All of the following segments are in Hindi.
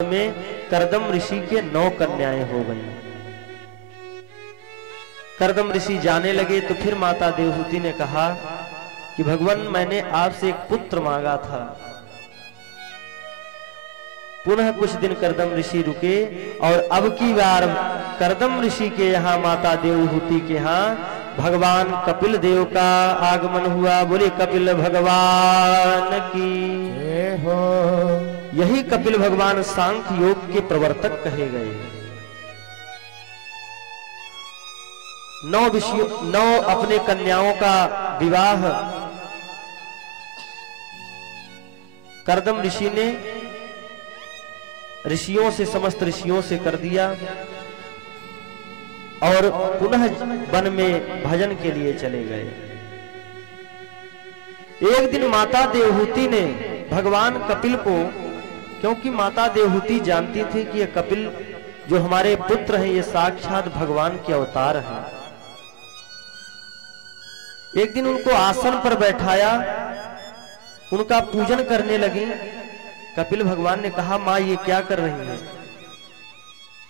में कर्दम ऋषि के 9 कन्याएं हो गई। कर्दम ऋषि जाने लगे तो फिर माता देवहूति ने कहा कि भगवान, मैंने आपसे एक पुत्र मांगा था। पुनः कुछ दिन कर्दम ऋषि रुके और अब की बार कर्दम ऋषि के यहाँ माता देवहूति के यहाँ भगवान कपिल देव का आगमन हुआ। बोले कपिल भगवान की जय हो। यही कपिल भगवान सांख्य योग के प्रवर्तक कहे गए। 9 अपने कन्याओं का विवाह कर्दम ऋषि ने ऋषियों से, समस्त ऋषियों से कर दिया और पुनः वन में भजन के लिए चले गए। एक दिन माता देवहूति ने भगवान कपिल को, क्योंकि माता देवहूति जानती थी कि ये कपिल जो हमारे पुत्र हैं ये साक्षात भगवान के अवतार हैं, एक दिन उनको आसन पर बैठाया, उनका पूजन करने लगी। कपिल भगवान ने कहा, मां ये क्या कर रही है?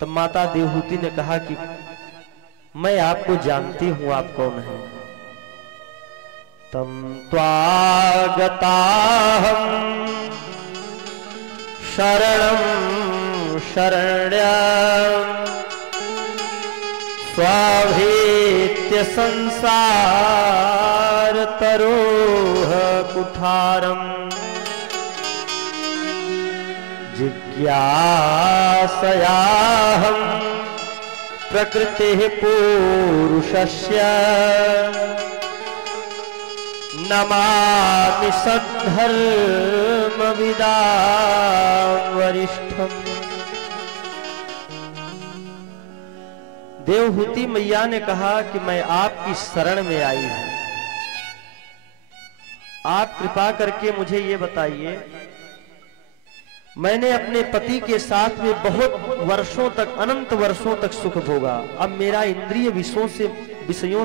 तब माता देवहूति ने कहा कि मैं आपको जानती हूं, आप कौन है। तम त्वागताहं शरणं शरण्यं स्वाभीत्य संसार तरोह कुठारम् जिज्ञासयाहं प्रकृतिः पुरुषस्य नमामि सद्धर्म विदां वरिष्ठम्। देवहूति मैया ने कहा कि मैं आपकी शरण में आई हूं, आप कृपा करके मुझे ये बताइए, मैंने अपने पति के साथ में बहुत वर्षों तक, अनंत वर्षों तक सुख भोगा, अब मेरा इंद्रिय विषयों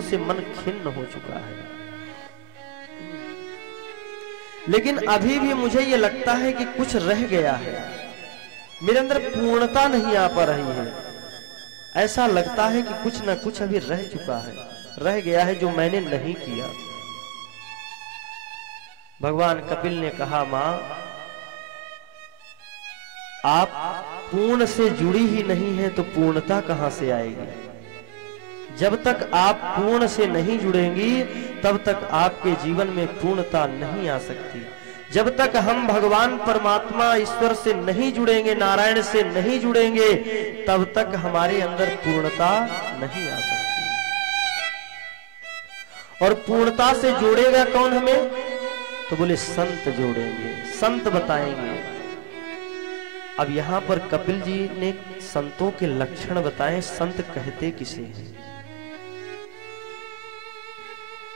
से मन खिन्न हो चुका है, लेकिन अभी भी मुझे ये लगता है कि कुछ रह गया है, मेरे अंदर पूर्णता नहीं आ पा रही है। ऐसा लगता है कि कुछ ना कुछ अभी रह चुका है, रह गया है जो मैंने नहीं किया। भगवान कपिल ने कहा, मां आप पूर्ण से जुड़ी ही नहीं है तो पूर्णता कहां से आएगी? जब तक आप पूर्ण से नहीं जुड़ेंगी तब तक आपके जीवन में पूर्णता नहीं आ सकती। जब तक हम भगवान परमात्मा ईश्वर से नहीं जुड़ेंगे, नारायण से नहीं जुड़ेंगे, तब तक हमारे अंदर पूर्णता नहीं आ सकती। और पूर्णता से जोड़ेगा कौन हमें? तो बोले संत जोड़ेंगे, संत बताएंगे। अब यहां पर कपिल जी ने संतों के लक्षण बताए, संत कहते किसे हैं?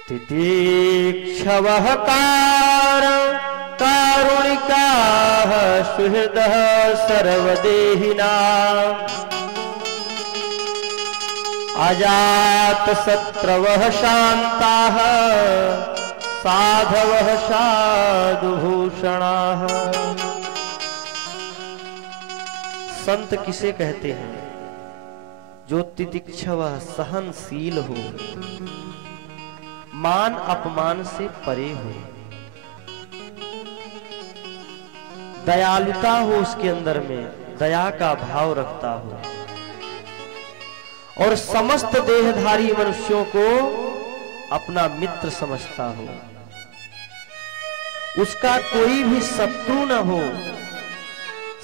तितिक्षवः कारुणिकाः सुहृदः सर्वदेहिनां अजातशत्रवः शान्ताः साधवः साधुभूषणाः। संत किसे कहते हैं? जो तितिक्षव, सहनशील हो, मान अपमान से परे हो, दयालुता हो उसके अंदर में, दया का भाव रखता हो और समस्त देहधारी मनुष्यों को अपना मित्र समझता हो, उसका कोई भी शत्रु न हो,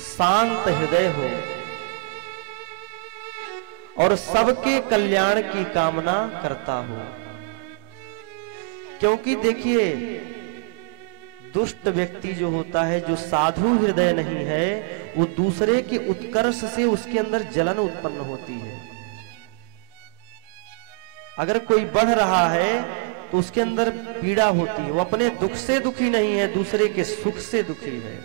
शांत हृदय हो और सबके कल्याण की कामना करता हो। क्योंकि देखिए, दुष्ट व्यक्ति जो होता है, जो साधु हृदय नहीं है, वो दूसरे के उत्कर्ष से उसके अंदर जलन उत्पन्न होती है। अगर कोई बढ़ रहा है तो उसके अंदर पीड़ा होती है, वो अपने दुख से दुखी नहीं है, दूसरे के सुख से दुखी है।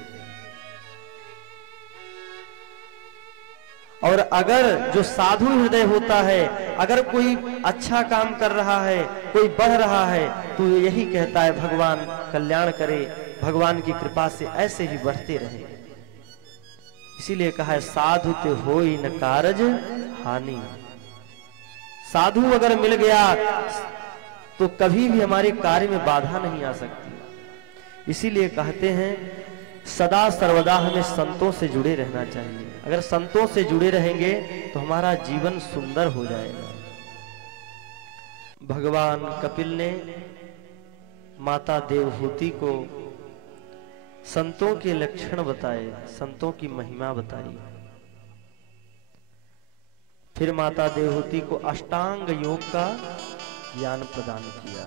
और अगर जो साधु हृदय होता है, अगर कोई अच्छा काम कर रहा है, कोई बढ़ रहा है, तो यही कहता है भगवान कल्याण करे, भगवान की कृपा से ऐसे ही बढ़ते रहे। इसीलिए कहा है साधु ते होई न कारज हानि। साधु अगर मिल गया तो कभी भी हमारे कार्य में बाधा नहीं आ सकती। इसीलिए कहते हैं सदा सर्वदा हमें संतों से जुड़े रहना चाहिए। अगर संतों से जुड़े रहेंगे तो हमारा जीवन सुंदर हो जाएगा। भगवान कपिल ने माता देवहूति को संतों के लक्षण बताए, संतों की महिमा बताई। फिर माता देवहूति को अष्टांग योग का ज्ञान प्रदान किया।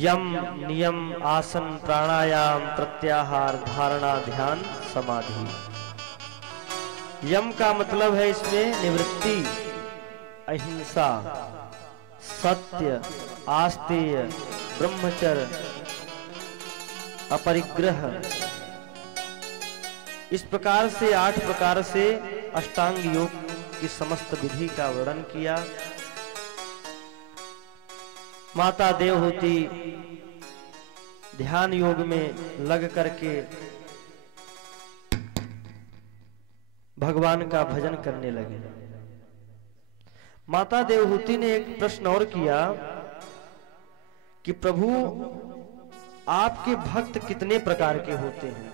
यम नियम आसन प्राणायाम प्रत्याहार धारणा ध्यान समाधि। यम का मतलब है इसमें निवृत्ति, अहिंसा, सत्य, आस्तेय, ब्रह्मचर्य, अपरिग्रह। इस प्रकार से 8 प्रकार से अष्टांग योग की समस्त विधि का वर्णन किया। माता देवहूति ध्यान योग में लग करके भगवान का भजन करने लगे। माता देवहूति ने एक प्रश्न और किया कि प्रभु आपके भक्त कितने प्रकार के होते हैं,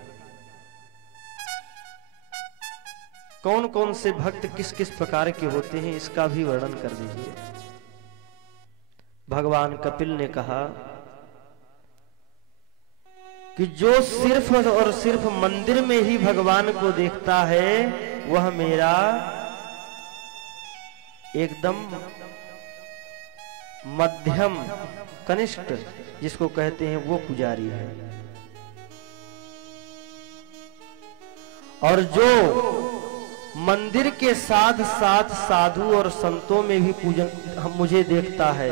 कौन कौन से भक्त किस किस प्रकार के होते हैं, इसका भी वर्णन कर दीजिए। भगवान कपिल ने कहा कि जो सिर्फ और सिर्फ मंदिर में ही भगवान को देखता है वह मेरा एकदम मध्यम कनिष्ठ जिसको कहते हैं वो पुजारी है। और जो मंदिर के साथ साथ साधु और संतों में भी पूजन मुझे देखता है,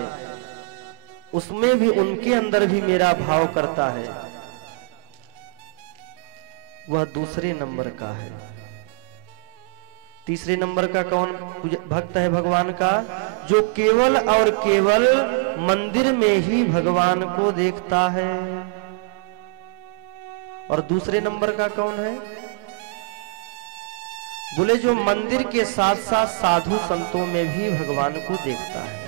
उसमें भी उनके अंदर भी मेरा भाव करता है, वह दूसरे नंबर का है। तीसरे नंबर का कौन भक्त है भगवान का? जो केवल और केवल मंदिर में ही भगवान को देखता है। और दूसरे नंबर का कौन है? बोले जो मंदिर के साथ साथ साधु संतों में भी भगवान को देखता है।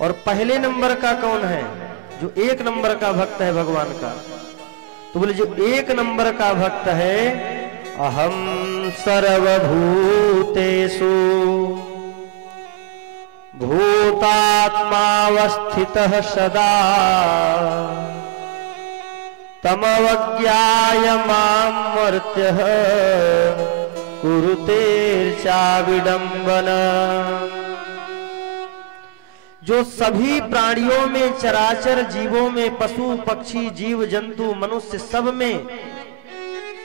और पहले नंबर का कौन है? जो 1 नंबर का भक्त है भगवान का। तो बोले जो 1 नंबर का भक्त है, अहम सर्वभूतेषु भूतात्मावस्थितः सदा तमवज्ञाय मां मर्त्यः कुरुतेर्चा विडंबना। जो सभी प्राणियों में, चराचर जीवों में, पशु पक्षी जीव जंतु मनुष्य सब में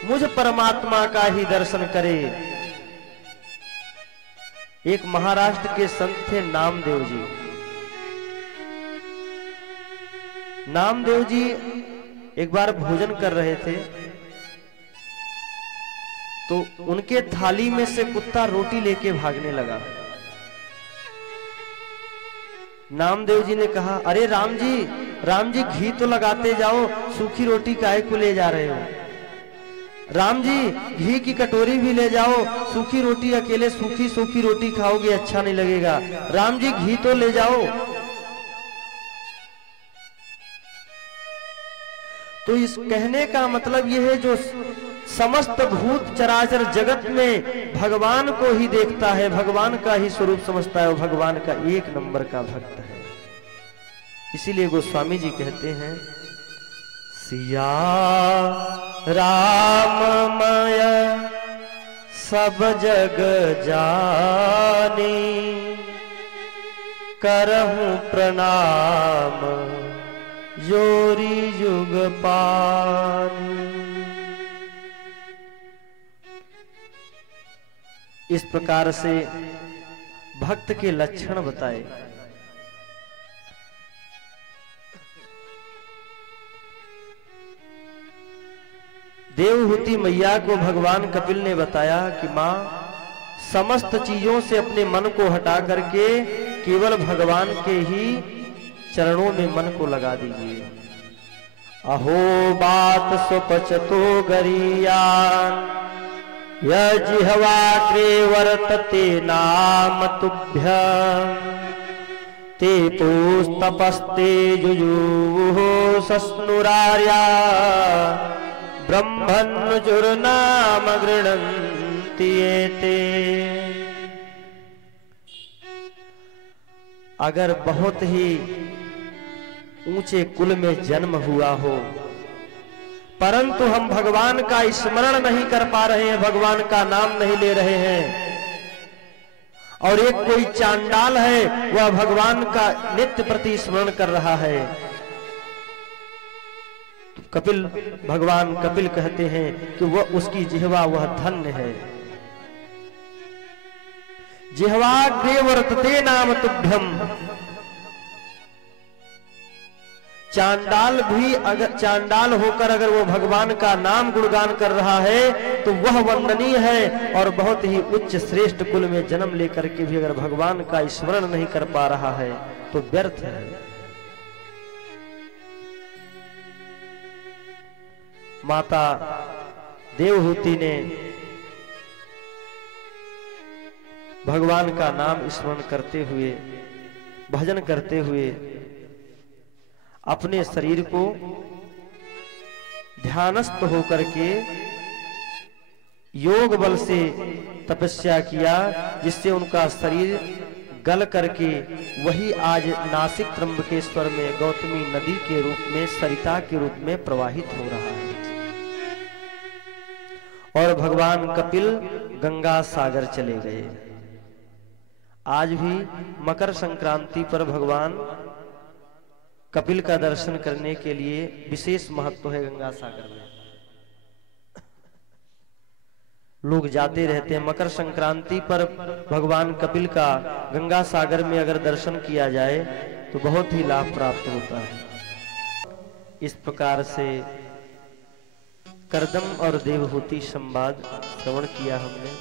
मुझ परमात्मा का ही दर्शन करे। एक महाराष्ट्र के संत थे नामदेव जी। नामदेव जी एक बार भोजन कर रहे थे तो उनके थाली में से कुत्ता रोटी लेके भागने लगा। नामदेव जी ने कहा, अरे राम जी घी तो लगाते जाओ, सूखी रोटी काहे को ले जा रहे हो? राम जी घी की कटोरी भी ले जाओ, सूखी रोटी अकेले सूखी सूखी रोटी खाओगे अच्छा नहीं लगेगा। राम जी घी तो ले जाओ। तो इस कहने का मतलब यह है जो समस्त भूत चराचर जगत में भगवान को ही देखता है, भगवान का ही स्वरूप समझता है, वो भगवान का 1 नंबर का भक्त है। इसीलिए गोस्वामी जी कहते हैं, सिया राममय सब जग जानी, करहूं प्रणाम जोरी युग पानी। इस प्रकार से भक्त के लक्षण बताए। देवहूति मैया को भगवान कपिल ने बताया कि मां, समस्त चीजों से अपने मन को हटा करके केवल भगवान के ही चरणों में मन को लगा दीजिए। अहो बात सुपचतो गरियान यजिह्वाग्रे वर्तते नाम तुभ्यं ते पुस्तपस्ते जुजुः सस्नुरार्या ब्रह्मन्नुजुर्नाम गृह्णन्ति एते। अगर बहुत ही ऊंचे कुल में जन्म हुआ हो परंतु हम भगवान का स्मरण नहीं कर पा रहे हैं, भगवान का नाम नहीं ले रहे हैं, और एक कोई चांडाल है वह भगवान का नित्य प्रति स्मरण कर रहा है, तो कपिल भगवान कपिल कहते हैं कि वह उसकी जिह्वा वह धन्य है। जिह्वाग्रे वर्तते नाम तुभ्यम। चांडाल भी अगर चांडाल होकर अगर वो भगवान का नाम गुणगान कर रहा है तो वह वंदनीय है, और बहुत ही उच्च श्रेष्ठ कुल में जन्म लेकर के भी अगर भगवान का स्मरण नहीं कर पा रहा है तो व्यर्थ है। माता देवहूति ने भगवान का नाम स्मरण करते हुए, भजन करते हुए अपने शरीर को ध्यानस्थ होकर के योग बल से तपस्या किया, जिससे उनका शरीर गल करके वही आज नासिक त्र्यंबकेश्वर में गौतमी नदी के रूप में, सरिता के रूप में प्रवाहित हो रहा है। और भगवान कपिल गंगा सागर चले गए। आज भी मकर संक्रांति पर भगवान कपिल का दर्शन करने के लिए विशेष महत्व है। गंगा सागर में लोग जाते रहते हैं। मकर संक्रांति पर भगवान कपिल का गंगा सागर में अगर दर्शन किया जाए तो बहुत ही लाभ प्राप्त होता है। इस प्रकार से कर्दम और देवहूति संवाद श्रवण किया हमने।